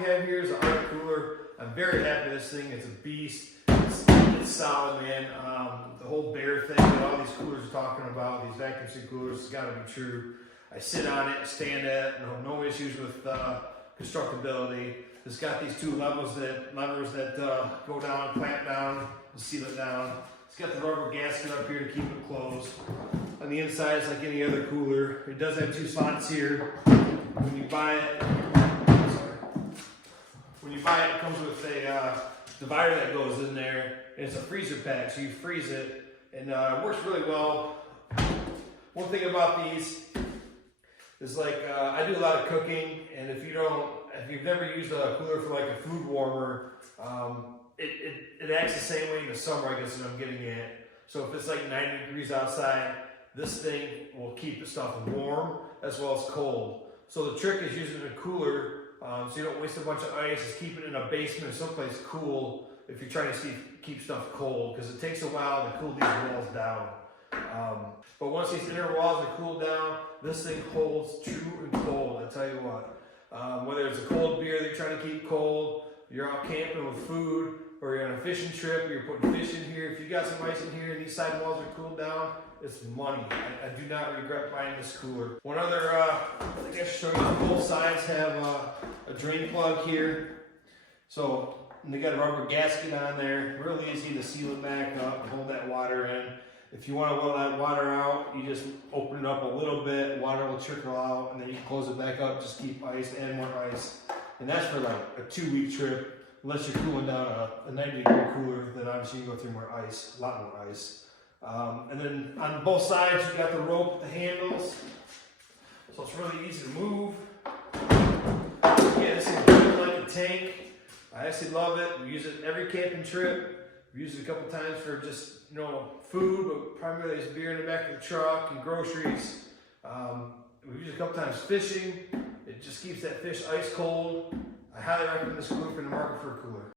we have here is an RTIC cooler. I'm very happy with this thing. It's a beast. It's solid, man. The whole bear thing that all these coolers are talking about, these vacuum seal coolers, has got to be true. I sit on it, stand at it, no issues with constructability. It's got these two levers that go down, clamp down, and seal it down. It's got the rubber gasket up here to keep it closed. On the inside, it's like any other cooler. It does have two slots here. When you buy it, it comes with a divider that goes in there, and it's a freezer pack, so you freeze it, and it works really well. One thing about these is I do a lot of cooking, and if you've never used a cooler for like a food warmer, it acts the same way in the summer, I guess, that I'm getting at. So if it's like 90 degrees outside, this thing will keep the stuff warm as well as cold. So the trick is using a cooler so you don't waste a bunch of ice, is keep it in a basement or someplace cool if you're trying to keep stuff cold, because it takes a while to cool these walls down. But once these inner walls are cooled down, this thing holds true and cold, I tell you what. Whether it's a cold beer that you're trying to keep cold, you're out camping with food, or you're on a fishing trip, or you're putting fish in here, if you got some ice in here and these side walls are cooled down, it's money. I do not regret buying this cooler. One other, I think I should show you, both sides have a drain plug here. So, and they got a rubber gasket on there, real easy to seal it back up and hold that water in. If you want to let that water out, you just open it up a little bit, water will trickle out, and then you can close it back up, just keep ice, add more ice. And that's for like a 2-week trip. Unless you're cooling down a 90-degree cooler, then obviously you can go through more ice, a lot more ice. And then on both sides, you got the rope, the handles, so it's really easy to move. Yeah, this is built like a tank. I actually love it. We use it every camping trip. We use it a couple times for just, food, but primarily it's beer in the back of the truck and groceries. We use it a couple times fishing. It just keeps that fish ice cold. I highly recommend this cooler if you're in the market for a cooler.